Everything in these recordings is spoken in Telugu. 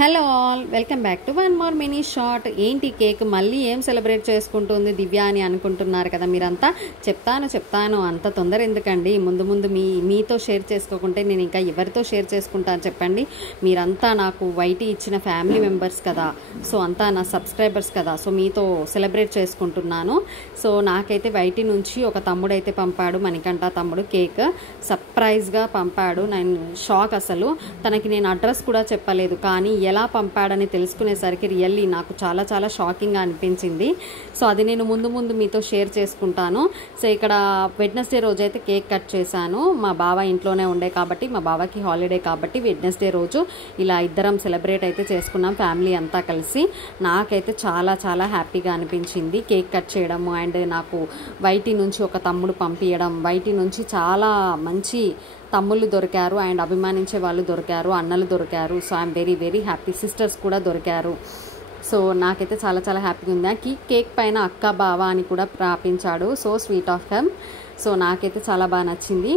Hello all, welcome back to one more mini short. ఏంటి కేక్ మళ్ళీ ఏం సెలబ్రేట్ చేసుకుంటుంది దివ్య అని అనుకుంటున్నారు కదా మీరంతా. చెప్తాను అంత తొందర ఎందుకండి. ముందు మీతో షేర్ చేసుకోకుంటే నేను ఇంకా ఎవరితో షేర్ చేసుకుంటాను చెప్పండి. మీరంతా నాకు వైటీ ఇచ్చిన ఫ్యామిలీ మెంబర్స్ కదా, సో అంతా నా సబ్స్క్రైబర్స్ కదా, సో మీతో సెలబ్రేట్ చేసుకుంటున్నాను. సో నాకైతే వైటీ నుంచి ఒక తమ్ముడైతే పంపాడు, మణికంఠ తమ్ముడు. కేక్ సర్ప్రైజ్గా పంపాడు. నేను షాక్ అసలు. తనకి నేను అడ్రస్ కూడా చెప్పలేదు, కానీ ఎలా పంపాడని తెలుసుకునేసరికి రియల్లీ నాకు చాలా చాలా షాకింగ్గా అనిపించింది. సో అది నేను ముందు మీతో షేర్ చేసుకుంటాను. సో ఇక్కడ వెడ్నెస్డే రోజు అయితే కేక్ కట్ చేశాను. మా బావ ఇంట్లోనే ఉండే కాబట్టి, మా బావకి హాలిడే కాబట్టి వెడ్నెస్డే రోజు ఇలా ఇద్దరం సెలబ్రేట్ అయితే చేసుకున్నాం ఫ్యామిలీ అంతా కలిసి. నాకైతే చాలా చాలా హ్యాపీగా అనిపించింది కేక్ కట్ చేయడము. అండ్ నాకు వైటీ నుంచి ఒక తమ్ముడు పంపించడం, వైటీ నుంచి చాలా మంచి తమ్ముళ్ళు దొరికారు అండ్ అభిమానించే వాళ్ళు దొరికారు, అన్నలు దొరికారు. So I'm very very happy. Sisters కూడా దొరికారు. సో నాకైతే చాలా చాలా హ్యాపీగా ఉంది. కేక్ పైన అక్క బావ అని కూడా ప్రాపించాడు. So sweet of them. So నాకైతే చాలా బాగా నచ్చింది.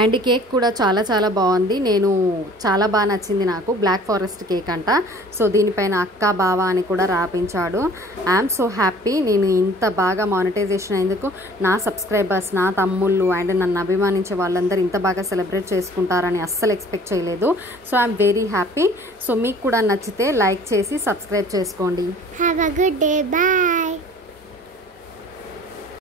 అండ్ కేక్ కూడా చాలా చాలా బాగుంది. చాలా బాగా నచ్చింది నాకు. బ్లాక్ ఫారెస్ట్ కేక్ అంట. సో దీనిపైన అక్క బావ అని కూడా రాపించాడు. I'm so happy. నేను ఇంత బాగా మానిటైజేషన్ అయ్యేందుకు నా సబ్స్క్రైబర్స్, నా తమ్ముళ్ళు అండ్ నన్ను అభిమానించే వాళ్ళందరూ ఇంత బాగా సెలబ్రేట్ చేసుకుంటారని అస్సలు ఎక్స్పెక్ట్ చేయలేదు. So I'm very happy. So మీకు కూడా నచ్చితే లైక్ చేసి సబ్స్క్రైబ్ చేసుకోండి. Have a good day. Bye.